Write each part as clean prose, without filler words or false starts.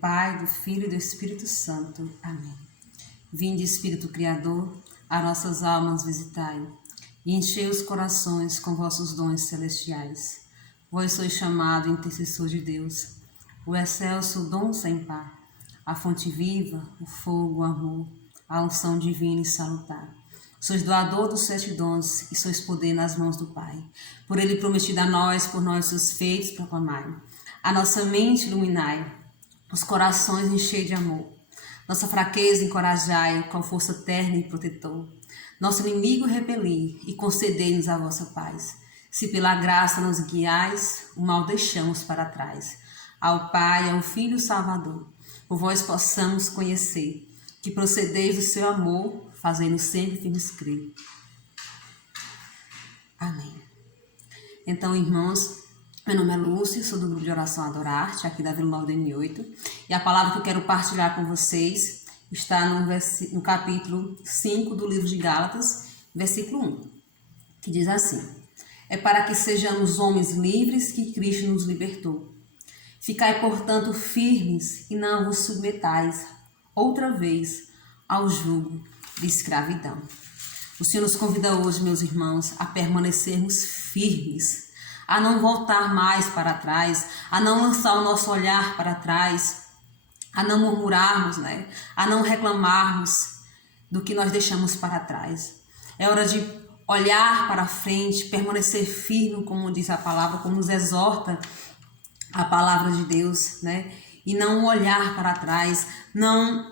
Pai, do Filho e do Espírito Santo. Amém. Vinde, Espírito Criador, a nossas almas visitai, e enchei os corações com vossos dons celestiais. Vós sois chamado intercessor de Deus, o excelso dom sem par, a fonte viva, o fogo, o amor, a unção divina e salutar. Sois doador dos 7 dons e sois poder nas mãos do Pai. Por ele prometido a nós, por nós seus feitos proclamai. A nossa mente iluminai, os corações enchei de amor. Nossa fraqueza encorajai, com força terna e protetor. Nosso inimigo repeli e concedei-nos a vossa paz. Se pela graça nos guiais, o mal deixamos para trás. Ao Pai, ao Filho Salvador, por vós possamos conhecer, que procedeis do seu amor, fazendo sempre firmes crer. Amém. Então, irmãos, meu nome é Lúcia, sou do grupo de oração Adorarte, aqui da Vila Nova do M8, e a palavra que eu quero partilhar com vocês está no capítulo 5 do livro de Gálatas, versículo 1, que diz assim: é para que sejamos homens livres que Cristo nos libertou. Ficai, portanto, firmes e não vos submetais outra vez ao jugo de escravidão. O Senhor nos convida hoje, meus irmãos, a permanecermos firmes, a não voltar mais para trás, a não lançar o nosso olhar para trás, a não murmurarmos, a não reclamarmos do que nós deixamos para trás. É hora de olhar para frente, permanecer firme, como diz a palavra, como nos exorta a palavra de Deus, e não olhar para trás, não,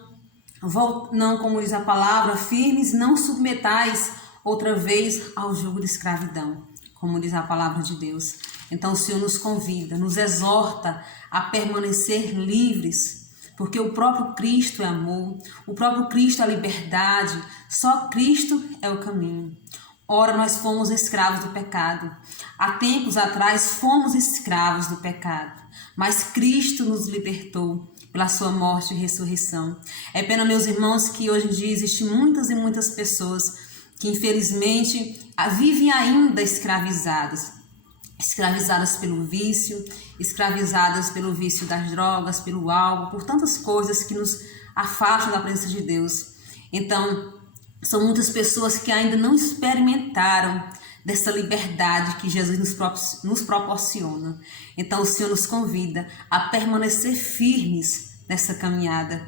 como diz a palavra, firmes, não submetais outra vez ao jugo de escravidão, como diz a palavra de Deus. Então o Senhor nos convida, nos exorta a permanecer livres, porque o próprio Cristo é amor, o próprio Cristo é liberdade, só Cristo é o caminho. Ora, nós fomos escravos do pecado. Há tempos atrás fomos escravos do pecado, mas Cristo nos libertou pela sua morte e ressurreição. É pena, meus irmãos, que hoje em dia existem muitas e muitas pessoas que infelizmente vivem ainda escravizadas pelo vício, escravizadas pelo vício das drogas, pelo álcool, por tantas coisas que nos afastam da presença de Deus. Então, são muitas pessoas que ainda não experimentaram dessa liberdade que Jesus nos proporciona. Então o Senhor nos convida a permanecer firmes nessa caminhada,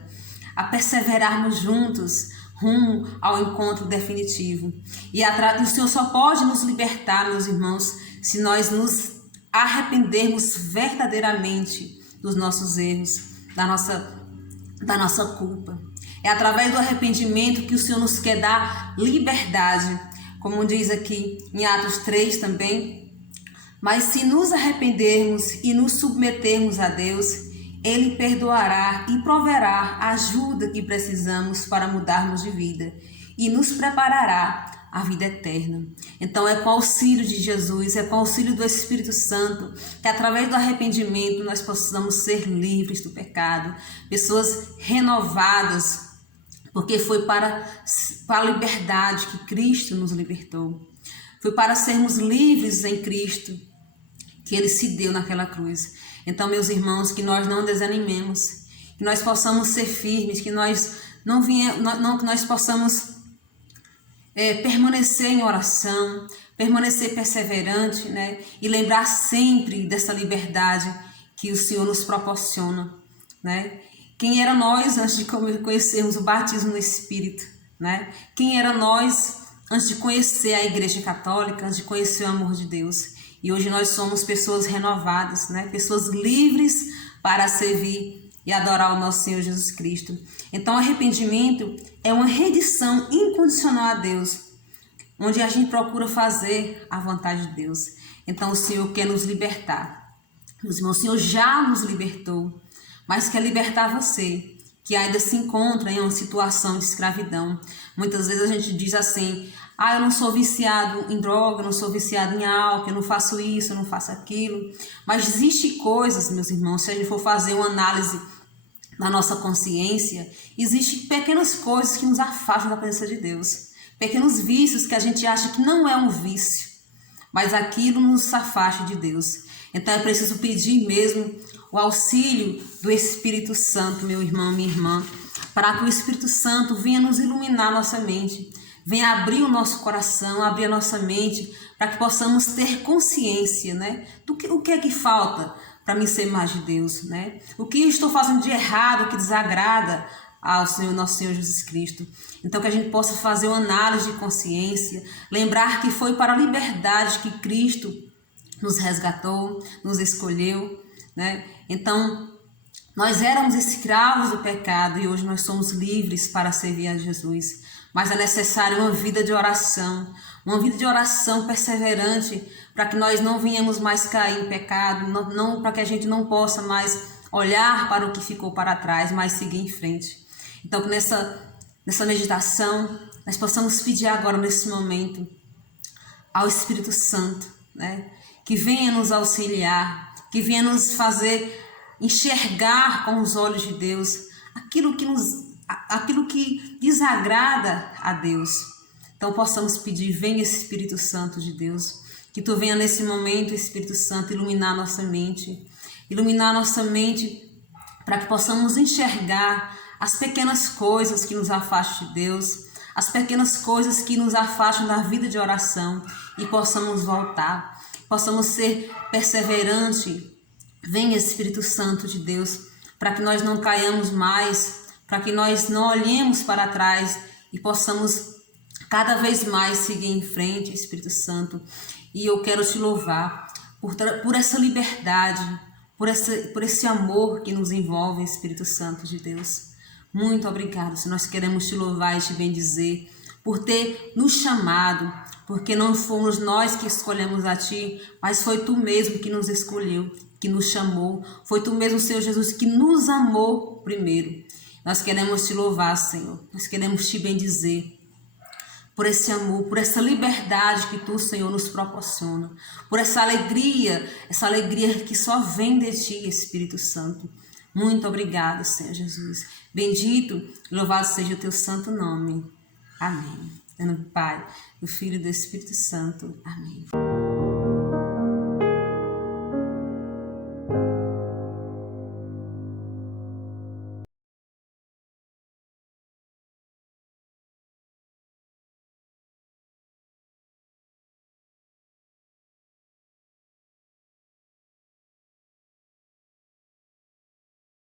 a perseverarmos juntos rumo ao encontro definitivo. E o Senhor só pode nos libertar, meus irmãos, se nós nos arrependermos verdadeiramente dos nossos erros, da nossa culpa. É através do arrependimento que o Senhor nos quer dar liberdade, como diz aqui em Atos 3 também. Mas se nos arrependermos e nos submetermos a Deus, Ele perdoará e proverá a ajuda que precisamos para mudarmos de vida e nos preparará a vida eterna. Então é com o auxílio de Jesus, é com o auxílio do Espírito Santo, que através do arrependimento nós possamos ser livres do pecado, pessoas renovadas, porque foi para a liberdade que Cristo nos libertou. Foi para sermos livres em Cristo que Ele se deu naquela cruz. Então, meus irmãos, que nós não desanimemos, que nós possamos ser firmes, que nós que nós possamos permanecer em oração, permanecer perseverante, e lembrar sempre dessa liberdade que o Senhor nos proporciona, Quem era nós antes de conhecermos o batismo no Espírito, Quem era nós antes de conhecer a Igreja Católica, antes de conhecer o amor de Deus? E hoje nós somos pessoas renovadas, pessoas livres para servir e adorar o nosso Senhor Jesus Cristo. Então, arrependimento é uma rendição incondicional a Deus, onde a gente procura fazer a vontade de Deus. Então, o Senhor quer nos libertar. Meus irmãos, o Senhor já nos libertou, mas quer libertar você, que ainda se encontra em uma situação de escravidão. Muitas vezes a gente diz assim: eu não sou viciado em droga, eu não sou viciado em álcool, eu não faço isso, eu não faço aquilo. Mas existem coisas, meus irmãos, se a gente for fazer uma análise na nossa consciência, existem pequenas coisas que nos afastam da presença de Deus. Pequenos vícios que a gente acha que não é um vício, mas aquilo nos afaste de Deus. Então é preciso pedir mesmo o auxílio do Espírito Santo, meu irmão, minha irmã, para que o Espírito Santo venha nos iluminar nossa mente, venha abrir o nosso coração, abrir a nossa mente, para que possamos ter consciência, né, o que é que falta para mim ser mais de Deus, né? O que eu estou fazendo de errado, que desagrada ao Senhor, nosso Senhor Jesus Cristo. Então que a gente possa fazer uma análise de consciência, lembrar que foi para a liberdade que Cristo nos resgatou, nos escolheu, né? Então, nós éramos escravos do pecado e hoje nós somos livres para servir a Jesus. Mas é necessário uma vida de oração perseverante, para que nós não venhamos mais cair em pecado, não para que a gente não possa mais olhar para o que ficou para trás, mas seguir em frente. Então, que nessa meditação, nós possamos pedir agora, nesse momento, ao Espírito Santo, né, que venha nos auxiliar, que venha nos fazer enxergar com os olhos de Deus aquilo que desagrada a Deus. Então possamos pedir: vem Espírito Santo de Deus, que tu venha nesse momento, Espírito Santo, iluminar nossa mente para que possamos enxergar as pequenas coisas que nos afastam de Deus, as pequenas coisas que nos afastam da vida de oração, e possamos voltar, possamos ser perseverantes. Vem Espírito Santo de Deus, para que nós não caiamos mais, para que nós não olhemos para trás e possamos cada vez mais seguir em frente, Espírito Santo. E eu quero te louvar por essa liberdade, por esse amor que nos envolve, Espírito Santo de Deus. Muito obrigado, Senhor. Nós queremos te louvar e te bendizer por ter nos chamado, porque não fomos nós que escolhemos a ti, mas foi tu mesmo que nos escolheu, que nos chamou. Foi tu mesmo, Senhor Jesus, que nos amou primeiro. Nós queremos te louvar, Senhor. Nós queremos te bendizer por esse amor, por essa liberdade que tu, Senhor, nos proporciona, por essa alegria que só vem de ti, Espírito Santo. Muito obrigado, Senhor Jesus. Bendito e louvado seja o teu santo nome. Amém. Em nome do Pai, do Filho e do Espírito Santo. Amém.